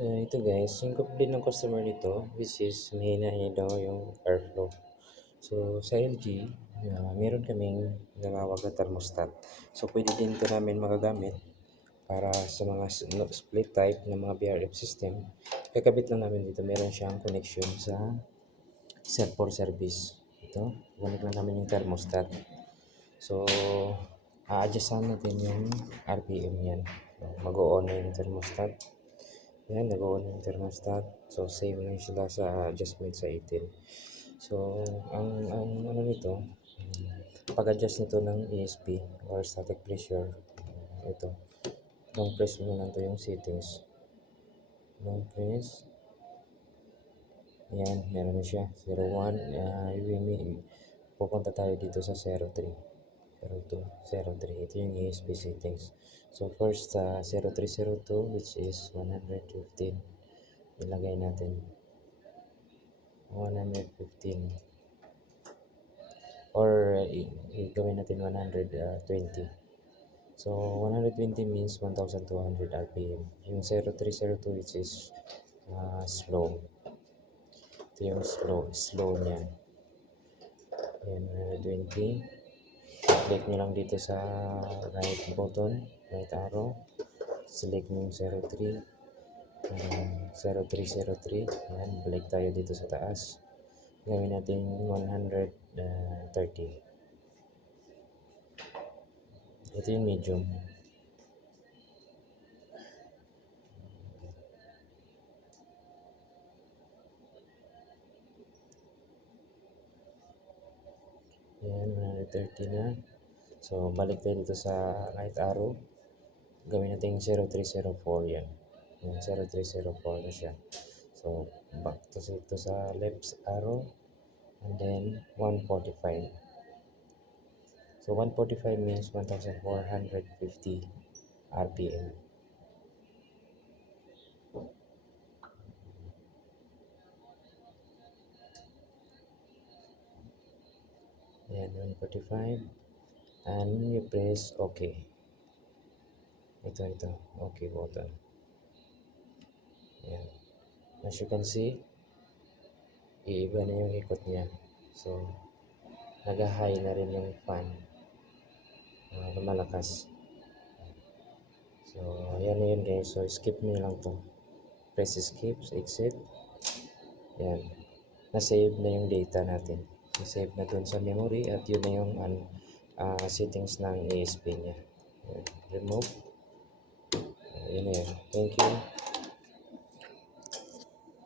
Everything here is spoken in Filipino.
So, ito guys, yung complaint ng customer nito, which is mahina niya daw yung airflow. So, sa LG, meron kaming tinatawag na thermostat. So, pwede din ito namin magagamit para sa mga split type ng mga BRF system. Kakabit lang namin dito, meron siyang connection sa for service. Ito, connect lang namin yung thermostat. So, a-adjustan natin yung RPM yan. Mag-o-on na yung thermostat. Yan, nag-on yung thermostat. So, same lang sila sa adjustment sa 18. So, ang ano nito, pag-adjust nito ng ESP or static pressure, ito, long press mo lang to yung settings. Long press. Yan, meron na siya. 01. Pupunta tayo dito sa 03. 02, 03. Ito yung ESP settings. So, first, 0302, which is 115. Ilagay natin 115 or gawin natin 120. So 120 means 1200 RPM. Yung 0302 which is slow. Ito yung slow niya. Ayan, 120. Click nyo lang dito sa right button, right arrow. Select nyo yung 03. 0303. Ayan, balik tayo dito sa taas. Gawin natin 130. Ito yung medium. Ayan, 130 na. So, balik tayo dito sa right arrow. Gawin natin 0304 yan. Ayan, 0304 na siya. So, back to sa left arrow. And then, 145. So, 145 means 1450 RPM. Ayan, 145. And you press OK. Ito. OK button. Ayan. As you can see, iiba na yung ikot niya. So, nag-high na rin yung fan. Malakas. So, ayan na yun guys. So, skip nyo lang to. Press skip, exit. Ayan. Na-save na yung data natin. Na-save na dun sa memory at yun na yung settings ng ESP niya. Ayan. Remove. Ayan na yun. Thank you.